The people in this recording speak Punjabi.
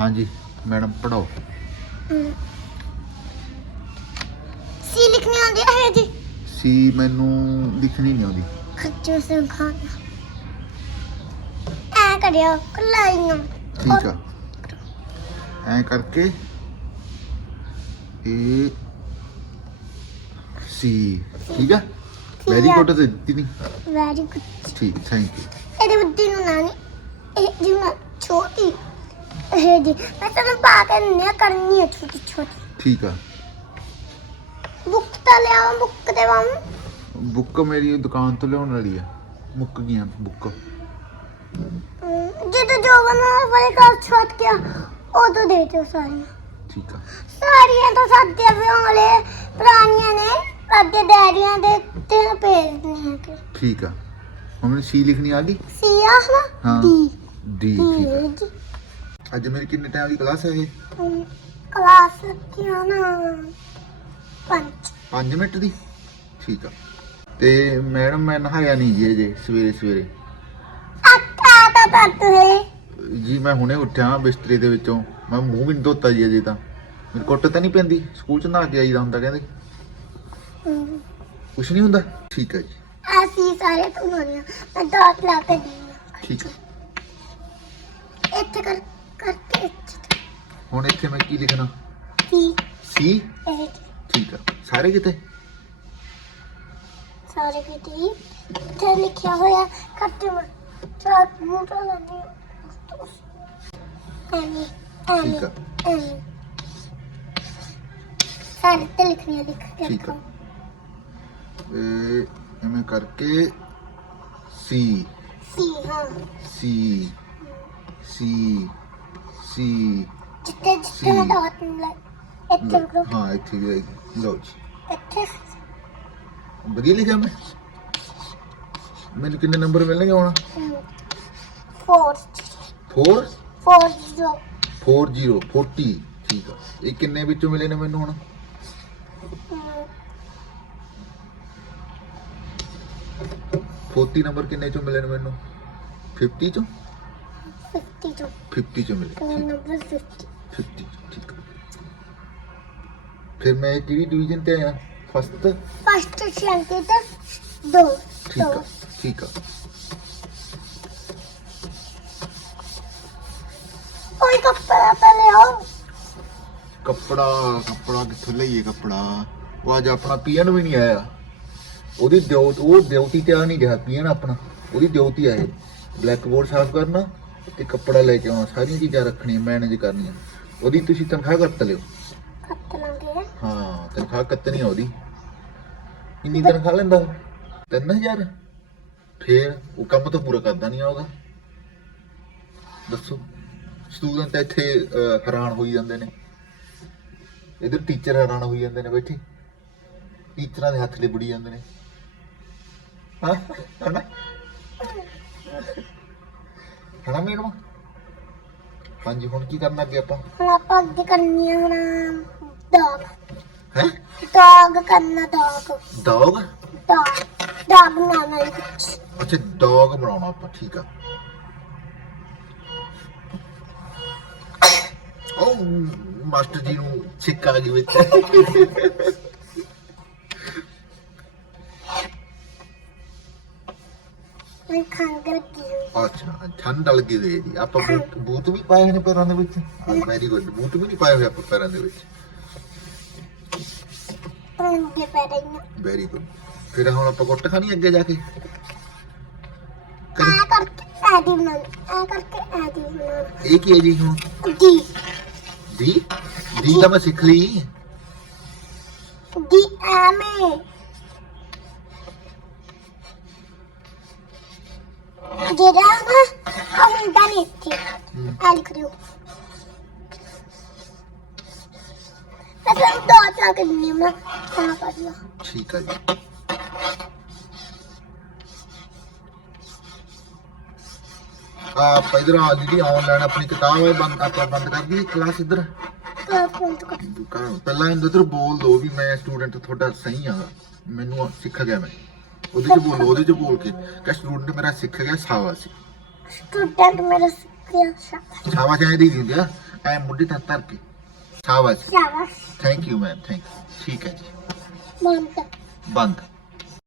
ਹਾਂਜੀ ਮੈਡਮ ਪੜਾਓ ਸੀ ਲਿਖਣੀ ਆਉਂਦੀ ਹੈ ਜੀ ਸੀ ਮੈਨੂੰ ਲਿਖਣੀ ਨਹੀਂ ਆਉਂਦੀ। ਖੱਚੇ ਸੇ ਖਾਣਾ ਐ ਕਰਿਓ ਕਲਾਈਆਂ ਠੀਕ ਆ। ਐ ਕਰਕੇ ਏ ਸੀ ਠੀਕ ਆ? ਵੈਰੀ ਗੁੱਡ ਤੇ ਦਿੱਤੀ ਨਹੀਂ ਵੈਰੀ ਗੁੱਡ ਠੀਕ ਥੈਂਕ ਯੂ ਇਹਦੇ ਬੁੱਧੀ ਨੂੰ ਨਾਨੀ ਇਹ ਜੀ ਨਾ ਛੋਟੀ ਇਹ ਜੀ ਮੈਂ ਤੈਨੂੰ ਪਾ ਕੇ ਨਹੀਂ ਕਰਨੀ ਹੈ ਛੋਟੀ ਛੋਟੀ। ਠੀਕ ਆ। ਬੁੱਕ ਤਾਂ ਲਿਆਵਾਂ ਬੁੱਕ ਦੇ ਵਾਂ ਬੁੱਕ ਮੇਰੀ ਦੁਕਾਨ ਤੋਂ ਲਿਆਉਣ ਵਾਲੀ ਆ। ਮੁੱਕ ਗਈਆਂ ਬੁੱਕ। ਜਦੋਂ ਜੋ ਬਣਾ ਵਾਲੇ ਘਰ ਛੋਟ ਗਿਆ ਉਦੋਂ ਦੇ ਦਿਓ ਸਾਰੀਆਂ। ਠੀਕ ਆ। ਸਾਰੀਆਂ ਤਾਂ ਸਾਦੇ ਵਾਲੇ ਪੁਰਾਣੀਆਂ ਨੇ ਅੱਗੇ ਡੈਡੀਆਂ ਦੇ ਤੇ ਭੇਜ ਨਹੀਂ ਹੈ ਠੀਕ ਆ। ਹੁਣ ਸੀ ਲਿਖਣੀ ਆ ਗਈ? ਸੀਆ ਨਾ ਹਾਂ। ਡੀ ਡੀ ਠੀਕ ਆ। ਅੱਜ ਮੇਰੀ ਕਿੰਨੇ ਟਾਈਮ ਦੀ ਕਲਾਸ ਹੈ ਇਹ? ਕਲਾਸ ਲੱਗਿਆ ਨਾ ਪੰਜ। 5 ਮਿੰਟ ਦੀ? ਠੀਕ ਆ। ਤੇ ਮੈਡਮ ਮੈਂ ਨਹਾਇਆ ਨਹੀਂ ਜੀ ਅਜੇ ਸਵੇਰੇ ਸਵੇਰੇ। ਅੱਖਾਂ ਤਾਂ ਤੱਤ ਹੈ ਜੀ ਮੈਂ ਹੁਣੇ ਉੱਠਿਆ ਬਿਸਤਰੇ ਦੇ ਵਿੱਚੋਂ। ਮੈਂ ਮੂੰਹ ਵੀ ਨਹੀਂ ਧੋਤਾ ਜੀ ਅਜੇ ਤਾਂ। ਮੇਰੇ ਕੁੱਟ ਤਾਂ ਨਹੀਂ ਪੈਂਦੀ। ਸਕੂਲ ਚ ਨਹਾ ਕੇ ਆਈਦਾ ਹੁੰਦਾ ਕਹਿੰਦੇ। ਕੁਛ ਨਹੀਂ ਹੁੰਦਾ? ਠੀਕ ਹੈ ਜੀ। ਅਸੀਂ ਸਾਰੇ ਕਮਾਉਣੀਆਂ ਮੈਂ ਡਾਟ ਲਾ ਕੇ ਦਿੰਦੀ ਠੀਕ ਹਾਂ। ਇੱਥੇ ਕਰ। ਕਰਕੇ ਇੱਥੇ ਹੁਣ ਇੱਥੇ ਮੈਂ ਕੀ ਲਿਖਣਾ? ਸੀ। ਸੀ? ਇਹ ਠੀਕ ਆ। ਸਾਰੇ ਕਿਤੇ? ਸਾਰੇ ਕਿਤੇ ਇੱਥੇ ਲਿਖਿਆ ਹੋਇਆ ਖੱਟੇ ਮਾ ਚਾਕ ਮੋਟਾ ਲੱਗੀ ਐਨੀ ਐਨੀ ਠੀਕ ਆ। ਐਨੀ ਸਾਰੇ ਤੇ ਲਿਖਣੀ ਲਿਖ ਕੇ ਠੀਕ ਆ। ਰੱਖੋ। ਇਹ ਐਵੇਂ ਕਰਕੇ ਸੀ। ਸੀ ਹਾਂ। ਸੀ। ਸੀ। ਸੀ। ਜਿੱਥੇ ਜਿੱਥੇ ਮੈਂ ਸੀ। ਡਾਟ ਲਾ ਇੱਥੇ ਰੁਕੋ। ਹਾਂ ਇੱਥੇ ਵੀ। ਲਓ ਜੀ। ਇੱਥੇ। ਵਧੀਆ ਲਿਖਿਆ ਮੈਂ? ਮੈਨੂੰ ਕਿੰਨੇ ਨੰਬਰ ਮਿਲਣਗੇ ਹੁਣ? ਫੋਰ 4 ਫੋਰ ਜ਼ੀਰੋ 40 40 ਠੀਕ ਆ। ਇਹ ਕਿੰਨੇ ਵਿੱਚੋਂ ਮਿਲੇ ਨੇ ਮੈਨੂੰ ਹੁਣ? 40 ਨੰਬਰ ਕਿੰਨੇ ਚੋਂ ਮਿਲੇ ਨੇ ਮੈਨੂੰ? 50 ਚੋਂ? 50 ਤੋਂ 50 ਚੋਂ ਮਿਲੇ ਫੋਰ ਠੀਕ ਨੰਬਰ 50 50 ਠੀਕ ਫਿਰ ਮੈਂ ਕਿਹੜੀ ਡਿਵੀਜ਼ਨ ਤੇ ਆਇਆ ਫਸਟ ਫਸਟ ਸ਼ੈਂਕੇ ਤੇ ਦੋ ਠੀਕ ਦੋ ਆ ਠੀਕ ਆ ਕੋਈ ਕੱਪੜਾ ਤਾਂ ਲਿਆਓ ਕੱਪੜਾ ਕੱਪੜਾ ਕਿੱਥੋਂ ਲਈਏ ਕੱਪੜਾ ਉਹ ਅੱਜ ਆਪਣਾ ਪੀਐਨ ਵੀ ਨਹੀਂ ਆਇਆ ਉਹਦੀ ਡਿਊਟ ਉਹ ਡਿਊਟੀ ਤੇ ਆ ਨਹੀਂ ਰਿਹਾ ਪੀਐਨ ਆਪਣਾ ਉਹਦੀ ਡਿਊਟੀ ਆਏ ਬਲੈਕ ਬੋਰਡ ਸਾਫ਼ ਕਰਨਾ ਤੇ ਕੱਪੜਾ ਲੈ ਕੇ ਆਉਣਾ ਸਾਰੀਆਂ ਚੀਜ਼ਾਂ ਰੱਖਣੀਆਂ ਮੈਨੇਜ ਕਰਨੀਆਂ। ਉਹਦੀ ਤੁਸੀਂ ਤਨਖਾਹ ਕੱਟ ਲਿਓ। ਕੱਟ ਲਾਂਗੇ। ਹਾਂ ਤਨਖਾਹ ਕੱਟਣੀ ਆ ਉਹਦੀ। ਤਨਖਾਹ ਲੈਂਦਾ ਉਹ? 3000 ਫੇਰ ਉਹ ਕੰਮ ਤਾਂ ਪੂਰਾ ਕਰਦਾ ਨਹੀਂ ਆਉਗਾ ਦੱਸੋ। ਸਟੂਡੈਂਟ ਇੱਥੇ ਹੈਰਾਨ ਹੋਈ ਜਾਂਦੇ ਨੇ। ਇਧਰ ਟੀਚਰ ਹੈਰਾਨ ਹੋਈ ਜਾਂਦੇ ਨੇ ਬੈਠੇ। ਟੀਚਰਾਂ ਦੇ ਹੱਥ ਲਿਬੜੀ ਜਾਂਦੇ ਨੇ। ਹਾਂ ਹਨਾ? ਹਨਾ ਮੈਡਮ ਹਾਂਜੀ ਹੁਣ ਕੀ ਕਰਨਾ ਅੱਗੇ ਆਪਾਂ? ਹੁਣ ਆਪਾਂ ਅੱਗੇ ਕਰਨੀ ਆ ਹੁਣ ਡੌਗ ਹੈ? ਡੌਗ ਕਰਨਾ ਡੌਗ ਡੌਗ ਡੌਗ ਡੌਗ ਬਣਾਉਣਾ ਹੈ ਅੱਛਾ ਡੌਗ ਬਣਾਉਣਾ ਆਪਾਂ ਠੀਕ ਆ। ਉਹ ਮਾਸਟਰ ਜੀ ਨੂੰ ਛਿੱਕ ਆ ਗਈ ਵਿੱਚ। ਮੈਂ ਖੰਗ ਲੱਗੀ ਅੱਛਾ ਠੰਡ ਲੱਗੀ ਹੈ ਜੀ। ਆਪਾਂ ਬੂਟ ਬੂਟ ਵੀ ਪਾਏ ਹੋਏ ਨੇ ਪੈਰਾਂ ਦੇ ਵਿੱਚ? Very good. ਬੂਟ ਵੀ ਨਹੀਂ ਪਾਏ ਹੋਏ ਆਪਾਂ ਪੈਰਾਂ ਦੇ ਵਿੱਚ? ਰੰਗੇ ਪੈ ਰਹੀਆਂ ਵੈਰੀ ਗੁੱਡ ਫਿਰ ਹੁਣ ਆਪਾਂ ਗੁੱਟ ਖਾਣੀ ਅੱਗੇ ਜਾ ਕੇ? ਆ ਕਰਕੇ ਐ ਦੀ ਬਣਾਉਣਾ ਆ ਕਰਕੇ ਐ ਦੀ ਬਣਾਉਣਾ ਇਹ ਕੀ ਹੈ ਜੀ ਹੁਣ? ਦੀ ਦੀ ਦੀ ਤਾਂ ਮੈਂ ਸਿੱਖ ਲਈ। ਦੀ ਆ ਹੁੰਦਾ ਆ ਠੀਕ ਆ ਜੀ। ਆ ਇਧਰ ਆ ਜਿਹੜੀ ਆਨਲਾਈਨ ਆਪਣੀ ਕਿਤਾਬ ਹੈ ਬੰਦ ਆਪਾਂ ਬੰਦ ਕਰ ਦਈਏ ਕਲਾਸ ਇਧਰ। ਪਹਿਲਾਂ ਇਧਰ ਬੋਲ ਦੋ ਵੀ ਮੈਂ ਸਟੂਡੈਂਟ ਤੁਹਾਡਾ ਸਹੀ ਆਗਾ ਮੈਨੂੰ ਸਿੱਖ ਗਿਆ ਮੈਂ। ਉਹਦੇ ਚ ਬੋਲੋ ਉਹਦੇ ਚ ਬੋਲ ਕੇ। ਕਿ ਸਟੂਡੈਂਟ ਮੇਰਾ ਸਿੱਖ ਗਿਆ ਸਾਵਾਸੀ ਸਟੂਡੈਂਟ ਮੇਰਾ ਸਿੱਖ ਕਿਆ ਸ਼ਾਬਾਸ਼। ਸ਼ਾਬਾਸ਼ ਐ ਦੀ ਦਿੰਦੇ ਆ ਐ ਮੁੱਢੇ ਤੱਕ ਧਰ ਕੇ ਸ਼ਾਬਾਸ਼। ਸ਼ਾਬਾਸ਼। Thank you ma'am thank you ਠੀਕ ਹੈ ਜੀ। ਮਮਤਾ ਬੰਦ।